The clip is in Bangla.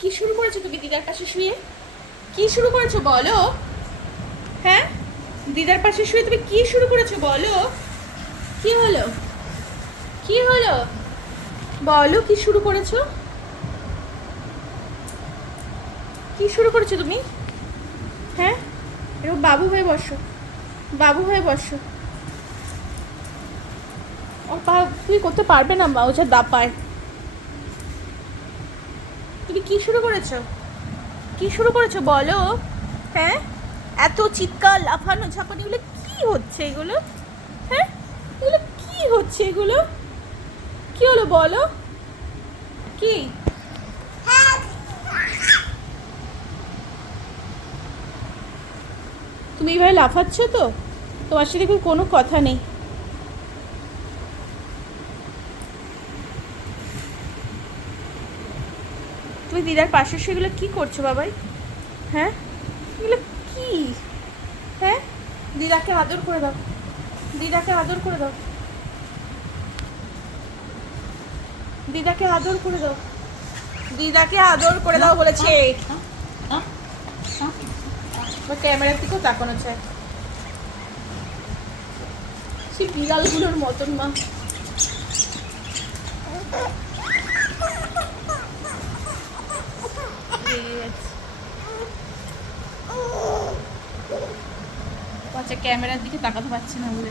কি শুরু করেছো তুমি দিদার পাশে শুয়ে? কি শুরু করেছো বলো? হ্যাঁ, দিদার পাশে শুয়ে তুমি কি শুরু করেছো বলো? কি হলো? কি হলো বলো? কি শুরু করেছো? কি শুরু করেছো তুমি? হ্যাঁ, এরকম বাবু হয়ে বসো, বাবু হয়ে বসো। ও পা তুমি করতে পারবে না, মা ওঝা দাপায়। তুমি কি শুরু করেছো? কি শুরু করেছো বলো? হ্যাঁ, এত চিৎকার লাফানো ঝাপানো এগুলো কি হচ্ছে এগুলো? হ্যাঁ, এগুলো কি হচ্ছে এগুলো? কি হলো বলো? কি? তুমি এইভাবে লাফাচ্ছ তো? তোমার সাথে কোনো কথা নেই। তুমি দিদার পাশে সেগুলো কি করছো বাবাই? হ্যাঁ, এগুলো কি? হ্যাঁ, দিদাকে আদর করে দাও, দিদাকে আদর করে দাও, দিদাকে আদর করে দাও, দিদাকে আদর করে দাও বলেছে। ক্যামেরার দিকেও তাকানো চায়, সেই বিড়ালগুলোর মতন মা। আচ্ছা, ক্যামেরার দিকে তাকাতে পারছি না বলে।